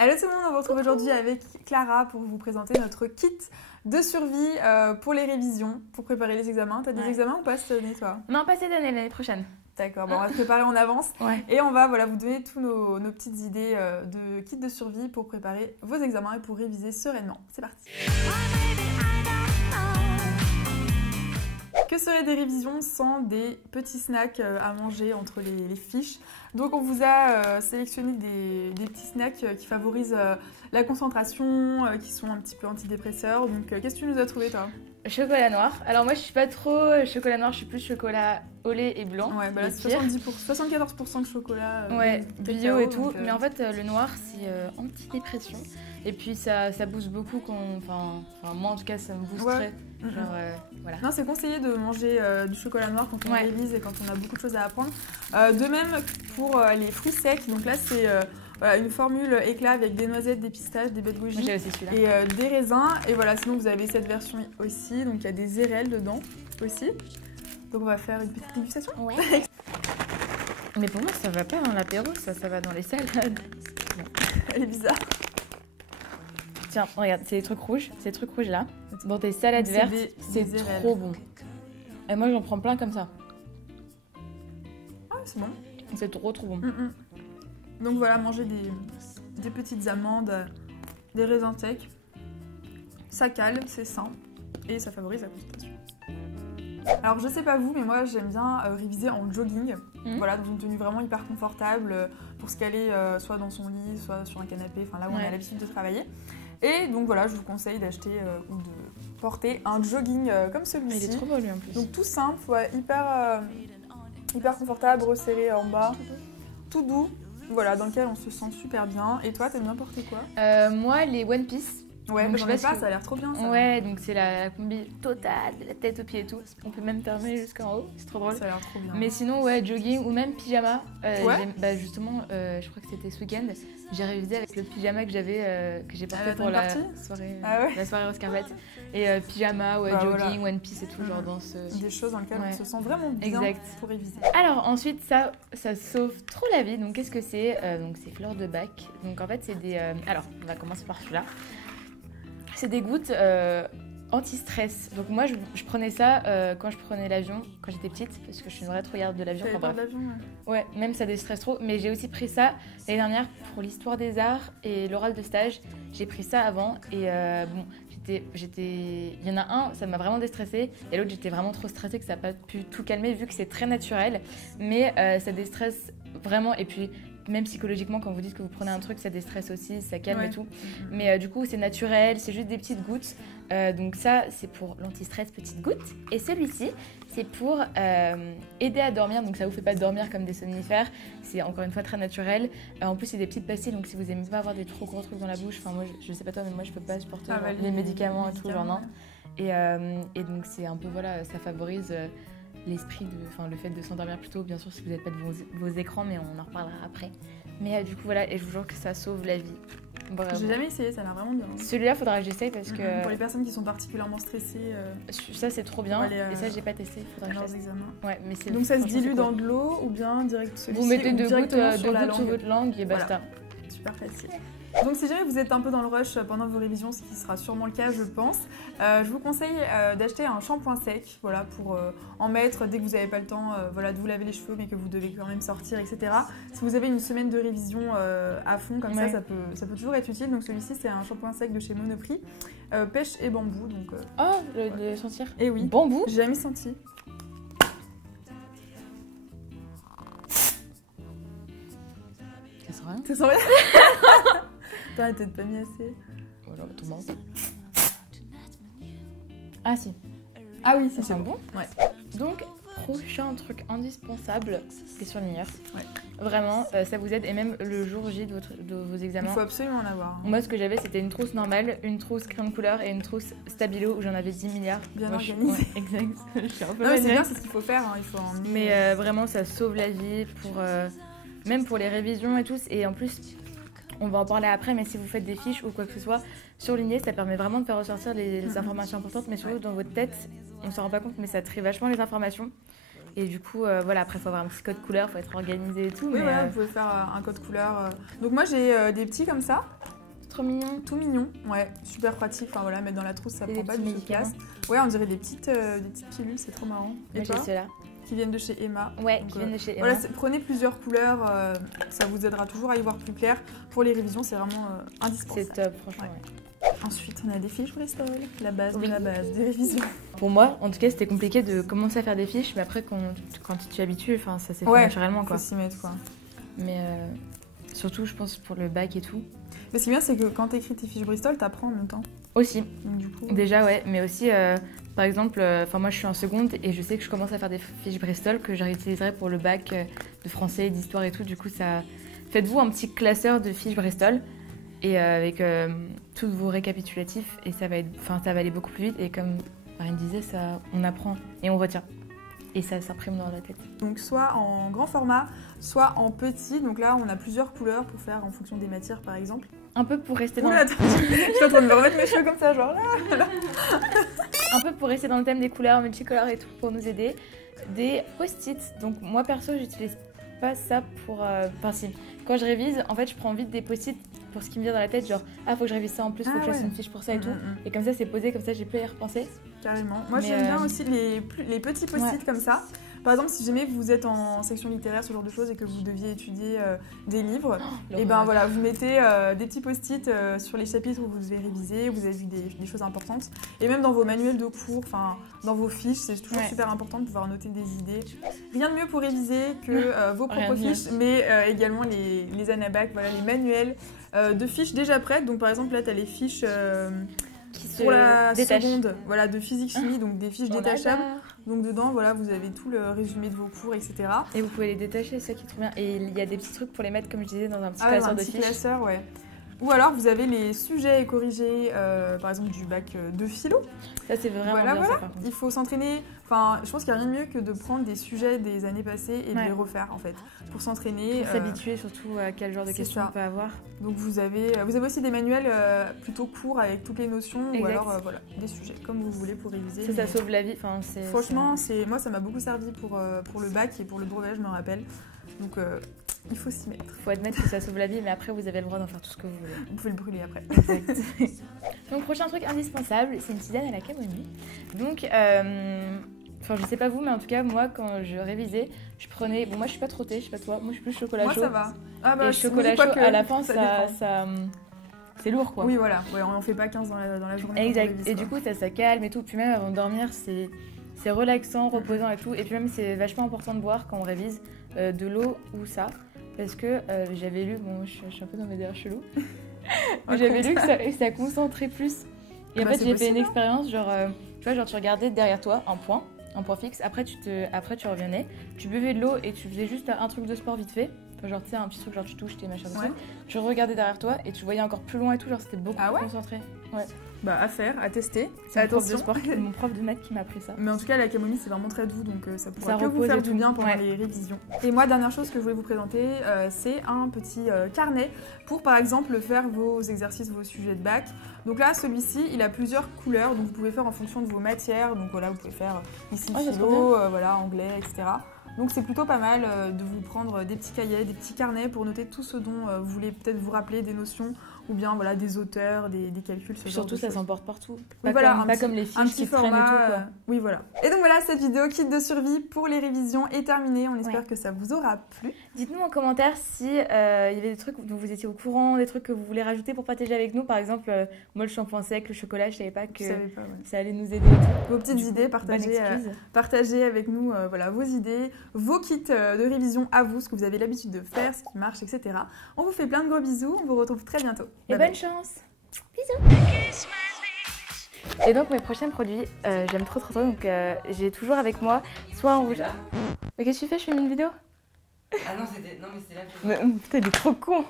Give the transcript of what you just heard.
Hello tout le monde, on vous retrouve aujourd'hui avec Clara pour vous présenter notre kit de survie pour les révisions, pour préparer les examens. T'as des examens ou pas cette année toi? Non, pas cette année, l'année prochaine. D'accord, bon, on va se préparer en avance et on va vous donner tous nos petites idées de kit de survie pour préparer vos examens et pour réviser sereinement. C'est parti. Que seraient des révisions sans des petits snacks à manger entre les fiches? Donc on vous a sélectionné des petits snacks qui favorisent la concentration, qui sont un petit peu antidépresseurs. Donc qu'est-ce que tu nous as trouvé toi? Chocolat noir. Alors moi je suis pas trop chocolat noir, je suis plus chocolat au lait et blanc. Ouais, bah là c'est 74% de chocolat bio et tout. Donc, mais en fait le noir c'est antidépression. Et puis ça booste beaucoup enfin moi en tout cas ça me boosterait. Genre, voilà. Non, c'est conseillé de manger du chocolat noir quand on révise et quand on a beaucoup de choses à apprendre. De même pour les fruits secs, donc là c'est une formule éclat avec des noisettes, des pistaches, des baies de goji et des raisins. Et voilà, sinon vous avez cette version aussi, donc il y a des érelles dedans aussi. Donc on va faire une petite dégustation. Ouais. Mais pour moi ça va pas dans l'apéro, ça va dans les salades. Bon. Elle est bizarre. Tiens, regarde, c'est les trucs rouges, là. Dans tes salades vertes, c'est trop bon. Et moi j'en prends plein comme ça. Ah c'est bon. C'est trop bon. Donc voilà, manger des petites amandes, des raisins secs. Ça cale, c'est sain et ça favorise la concentration. Alors je sais pas vous, mais moi j'aime bien réviser en jogging. Voilà, dans une tenue vraiment hyper confortable pour se caler soit dans son lit, soit sur un canapé, enfin là où on a l'habitude de travailler. Et donc voilà, je vous conseille d'acheter ou de porter un jogging comme celui-ci. Il est trop beau lui en plus. Donc tout simple, hyper confortable, resserré en bas, tout doux, voilà, dans lequel on se sent super bien. Et toi, t'aimes bien porter quoi? Moi, les One Piece. Ouais, mais j'en ai pas, ça a l'air trop bien ça. Ouais, donc c'est la combi totale, de la tête aux pieds et tout. On peut même fermer jusqu'en haut, c'est trop drôle. Ça a l'air trop bien. Mais sinon, ouais, jogging ou même pyjama. Bah justement, je crois que c'était ce week-end, j'ai révisé avec le pyjama que j'ai porté pour la soirée, la soirée Oscar Bête. Et pyjama, jogging, One Piece et tout, genre dans ce... Des choses dans lesquelles on se sent vraiment bien pour réviser. Alors ensuite, ça sauve trop la vie. Donc qu'est-ce que c'est? Donc c'est fleurs de bac. Donc en fait, c'est des... Alors, on va commencer par celui-là. C'est des gouttes anti-stress. Donc moi, je prenais ça quand je prenais l'avion, quand j'étais petite, parce que je suis une vraie trouillarde de l'avion. T'avais peur de l'avion, ouais, même ça déstresse trop. Mais j'ai aussi pris ça l'année dernière pour l'histoire des arts et l'oral de stage. J'ai pris ça avant et bon, il y en a un, ça m'a vraiment déstressée et l'autre, j'étais vraiment trop stressée que ça n'a pas pu tout calmer vu que c'est très naturel. Mais ça déstresse vraiment et puis... Même psychologiquement, quand vous dites que vous prenez un truc, ça déstresse aussi, ça calme et tout. Mais du coup, c'est naturel, c'est juste des petites gouttes. Donc ça, c'est pour l'anti-stress, petites gouttes. Et celui-ci, c'est pour aider à dormir. Donc ça vous fait pas dormir comme des somnifères. C'est encore une fois très naturel. En plus, c'est des petites pastilles. Donc si vous aimez pas avoir des trop gros trucs dans la bouche, enfin moi, je sais pas toi, mais moi, je peux pas supporter les médicaments et tout, genre non. Et donc c'est un peu, voilà, ça favorise... l'esprit, le fait de s'endormir plus tôt, bien sûr si vous n'êtes pas devant vos écrans, mais on en reparlera après. Mais du coup voilà, et je vous jure que ça sauve la vie. J'ai jamais essayé, ça a l'air vraiment bien. Celui-là, faudra que j'essaye parce que... Pour les personnes qui sont particulièrement stressées... Ça c'est trop bien, et ça j'ai pas testé, faudra que j'essaye. Ouais, donc ça se dilue dans de l'eau ou bien direct celui-ci? Vous mettez deux gouttes sur votre langue et basta. Super facile. Donc si jamais vous êtes un peu dans le rush pendant vos révisions, ce qui sera sûrement le cas je pense, je vous conseille d'acheter un shampoing sec, voilà, pour en mettre dès que vous n'avez pas le temps de vous laver les cheveux mais que vous devez quand même sortir, etc. Si vous avez une semaine de révision à fond comme ça peut toujours être utile. Donc celui-ci c'est un shampoing sec de chez Monoprix, pêche et bambou. Donc, le sentir? Et oui. Bambou? J'ai jamais senti. Ça sent rien? Ça sent rien? T'as peut-être pas mis assez. Voilà, tout le monde. Ah si. Ah oui, ça sent bon. Ouais. Donc, prochain truc indispensable, les surligneurs. Ouais. Vraiment, ça vous aide. Et même le jour J de vos examens. Il faut absolument en avoir. Moi, ce que j'avais, c'était une trousse normale, une trousse crème couleur et une trousse stabilo où j'en avais 10 milliards. Bien organisée. Exact. Je suis un peu c'est bien, c'est ce qu'il faut faire. Il faut en... Mais vraiment, ça sauve la vie même pour les révisions et tout. Et en plus... On va en parler après, mais si vous faites des fiches ou quoi que ce soit, surligner, ça permet vraiment de faire ressortir les informations importantes, mais surtout dans votre tête, on ne s'en rend pas compte, mais ça trie vachement les informations. Et du coup, voilà, après, il faut avoir un petit code couleur, il faut être organisé et tout. Oui, voilà, vous pouvez faire un code couleur. Donc moi, j'ai des petits comme ça. trop mignon. Tout mignon, ouais, super pratique. Enfin voilà, mettre dans la trousse, ça Et prend des pas petits du tout de médicaments. place. Ouais, on dirait des petites pilules, c'est trop marrant. Et Moi j'ai toi, ceux-là. qui viennent de chez Emma. Ouais, Donc, qui viennent de chez Emma. voilà, prenez plusieurs couleurs, ça vous aidera toujours à y voir plus clair. Pour les révisions, c'est vraiment indispensable. C'est top, franchement. Ouais. Ouais. Ensuite, on a des fiches Bristol, la base Oui. de la base des révisions. Pour moi, en tout cas, c'était compliqué de commencer à faire des fiches, mais après, quand tu t'y habitues, enfin, ça s'est fait Ouais, naturellement, faut quoi. s'y mettre, quoi. Mais surtout, je pense pour le bac et tout. Mais ce qui est bien, c'est que quand t'écris tes fiches Bristol, t'apprends en même temps. Aussi, Donc, du coup, déjà, ouais, mais aussi, par exemple, moi, je suis en seconde et je sais que je commence à faire des fiches Bristol que je réutiliserai pour le bac de français, d'histoire et tout. Du coup, ça, faites-vous un petit classeur de fiches Bristol et avec tous vos récapitulatifs et ça va aller beaucoup plus vite. Et comme Marine disait, ça, on apprend et on retient. Et ça s'imprime dans la tête. donc soit en grand format, soit en petit. Donc là, on a plusieurs couleurs pour faire en fonction des matières, par exemple. Un peu pour rester dans Oula, attends, je suis en train de me remettre mes cheveux comme ça, genre là. un peu pour rester dans le thème des couleurs multicolores et tout pour nous aider. Des post-it. Donc moi perso, j'utilise pas ça pour. Enfin si. Quand je révise, en fait, je prends vite des post-it pour ce qui me vient dans la tête, genre faut que je révise ça en plus, faut que je fasse une fiche pour ça et tout. Et comme ça, c'est posé, comme ça, j'ai plus à y repenser. Carrément. Moi, Mais, j'aime bien aussi les petits post-it ouais. comme ça. Par exemple, si jamais vous êtes en section littéraire, ce genre de choses, et que vous deviez étudier des livres, et ben voilà, vous mettez des petits post-it sur les chapitres où vous devez réviser, où vous avez vu des choses importantes. Et même dans vos manuels de cours, enfin dans vos fiches, c'est toujours super important de pouvoir noter des idées. Rien de mieux pour réviser que vos propres fiches, mais également les anabacs, voilà, les manuels de fiches déjà prêtes. Donc par exemple, là, tu as les fiches pour la seconde, voilà, de physique-chimie, donc des fiches détachables. Donc dedans, voilà, vous avez tout le résumé de vos cours, etc. Et vous pouvez les détacher, c'est ça qui est trop bien. Et il y a des petits trucs pour les mettre, comme je disais, dans un petit classeur de fiches. Classeur, ouais. Ou alors vous avez les sujets corrigés, par exemple du bac de philo. Ça c'est vraiment bien. Voilà. Ça, par contre. Il faut s'entraîner. Enfin, je pense qu'il n'y a rien de mieux que de prendre des sujets des années passées et de les refaire en fait, pour s'entraîner. Pour s'habituer surtout à quel genre de questions on peut avoir. Donc vous avez aussi des manuels plutôt courts avec toutes les notions, ou alors voilà, des sujets comme vous voulez pour réviser. Ça sauve la vie. Enfin, franchement, moi ça m'a beaucoup servi pour le bac et pour le brevet, je me rappelle. Donc il faut s'y mettre. Il faut admettre que ça sauve la vie, mais après vous avez le droit d'en faire tout ce que vous voulez. Vous pouvez le brûler après. Exact. Donc prochain truc indispensable, c'est une tisane à la camomille. Donc, je sais pas vous, mais en tout cas moi quand je révisais, je prenais. Bon moi je suis pas trop thé, je sais pas toi, moi je suis plus chocolat chaud. Moi ça va. Et chocolat chaud à la fin, ça c'est lourd quoi. Oui voilà, ouais, on en fait pas 15 dans la journée. Exact. Et du coup ça calme et tout. Puis même avant de dormir, c'est relaxant, reposant et tout. Et puis même c'est vachement important de boire quand on révise de l'eau ou ça. Parce que j'avais lu, bon je suis un peu dans mes délires chelous, mais j'avais lu que ça concentrait plus. Et en fait j'ai fait une expérience, genre tu vois, genre tu regardais derrière toi un point fixe, après tu revenais, tu buvais de l'eau et tu faisais juste un truc de sport vite fait. Enfin, genre tu sais, un petit truc, genre tu touches tes machins de tu regardais derrière toi et tu voyais encore plus loin et tout, genre c'était beaucoup plus concentré. Ouais. Bah à faire, à tester. C'est mon prof de maths qui m'a appris ça. Mais en tout cas la camomille c'est vraiment très doux, donc ça pourra que vous faire du bien pendant les révisions. Et moi dernière chose que je voulais vous présenter, c'est un petit carnet pour par exemple faire vos exercices, vos sujets de bac. Donc là celui-ci il a plusieurs couleurs, donc vous pouvez faire en fonction de vos matières. Donc voilà, vous pouvez faire ici philo, voilà, anglais, etc. Donc c'est plutôt pas mal de vous prendre des petits cahiers, des petits carnets pour noter tout ce dont vous voulez peut-être vous rappeler, des notions ou bien voilà, des auteurs, des calculs, ce genre de choses. Surtout ça s'emporte partout. Pas, voilà, comme les fiches qui traînent et tout quoi. Oui voilà. Et donc voilà, cette vidéo kit de survie pour les révisions est terminée. On espère que ça vous aura plu. Dites-nous en commentaire si y avait des trucs dont vous étiez au courant, des trucs que vous voulez rajouter pour partager avec nous. Par exemple, moi le shampoing sec, le chocolat, je savais pas que ça allait nous aider. Vos petites idées, partagez avec nous voilà, vos idées, vos kits de révision à vous, ce que vous avez l'habitude de faire, ce qui marche, etc. On vous fait plein de gros bisous, on vous retrouve très bientôt. Et bonne chance. Bisous. Et donc mes prochains produits, j'aime trop, donc j'ai toujours avec moi soit en rouge. Mais qu'est-ce que tu fais? Je fais une vidéo? Ah non, mais c'était là. Putain, il est trop con.